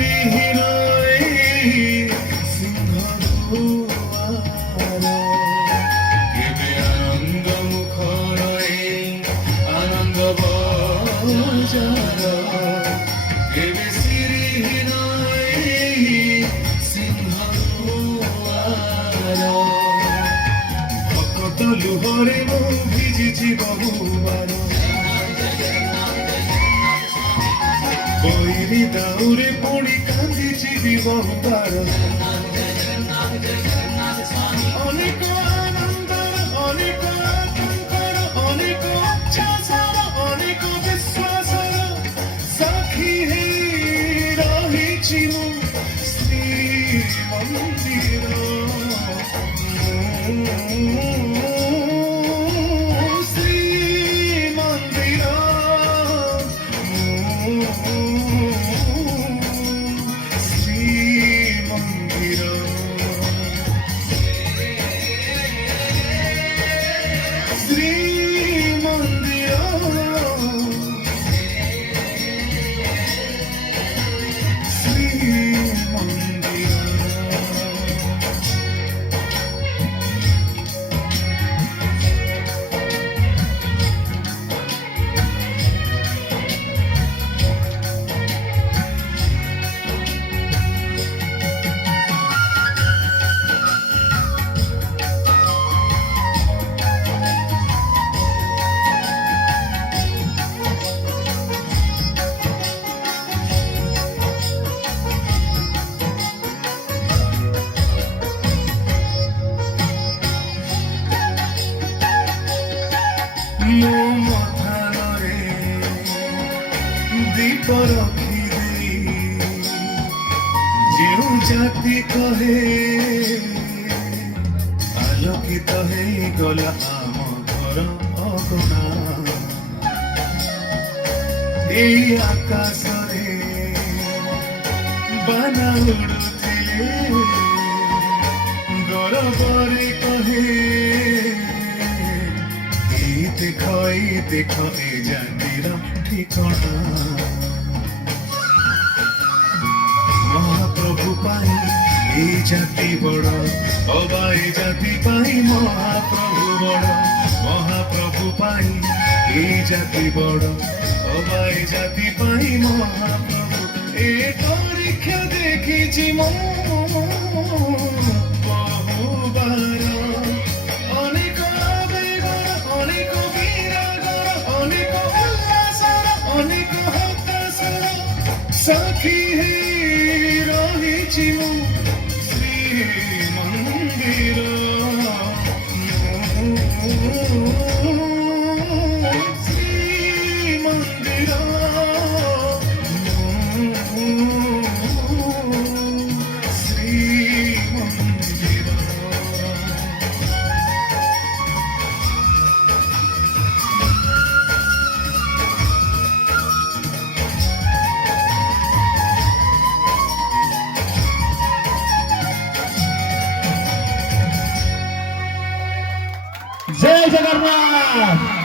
শ্রীহীন এই সিংহদুয়ার কেবে আনন্দ মুখর এই আনন্দ বজার কেবে শ্রীহীন এই সিংহদুয়ার ভকত লুহরে ମୁଁ ଭିଜିଛି ବହୁବାର বৈরি দাউরে পুଣି কান্দিছি বহুবার অনেক আনন্দর অনেক আতঙ্কর অনেক উচ্ছ্বাসর অনেক বিশ্বাসর সাক্ষী ହେଇ ରହିଛି ମୁଁ ଶ୍ରୀମନ୍ଦିର ମୋ ମଥାନରେ ଦୀପ ରଖିଦେଇ ଯେଉଁ ଜାତି କହେ ଆଲୋକିତ ହେଇଗଲା ଆମ ଘର ଅଗଣା ଏଇ ଆକାଶରେ ବାନା ଉଡୁଥିଲେ ଗୌରବରେ କହେ ଦେଖ ଏ ଜାତିର ଠିକଣା ମହାପ୍ରଭୁ ପାଇଁ এই জাতি বড় অবা এই জাতি পাই মহাপ্রভু বড় মহাপ্রভু পাই এই জাতি বড় অবা এই জাতি পাই মহাপ্রভু এ পরীক্ষা দেখেছি বহুবার অনেক আবেগর অনেক বিরাগর অনেক উল্লাসর অনেক হতাশর সাক্ষী ହେଇ ରହିଛି ମୁଁ ଶ୍ରୀମନ୍ଦିର ଶ୍ରୀମନ୍ଦିର ଶ୍ରୀମନ୍ଦିର जय जगन्नाथ।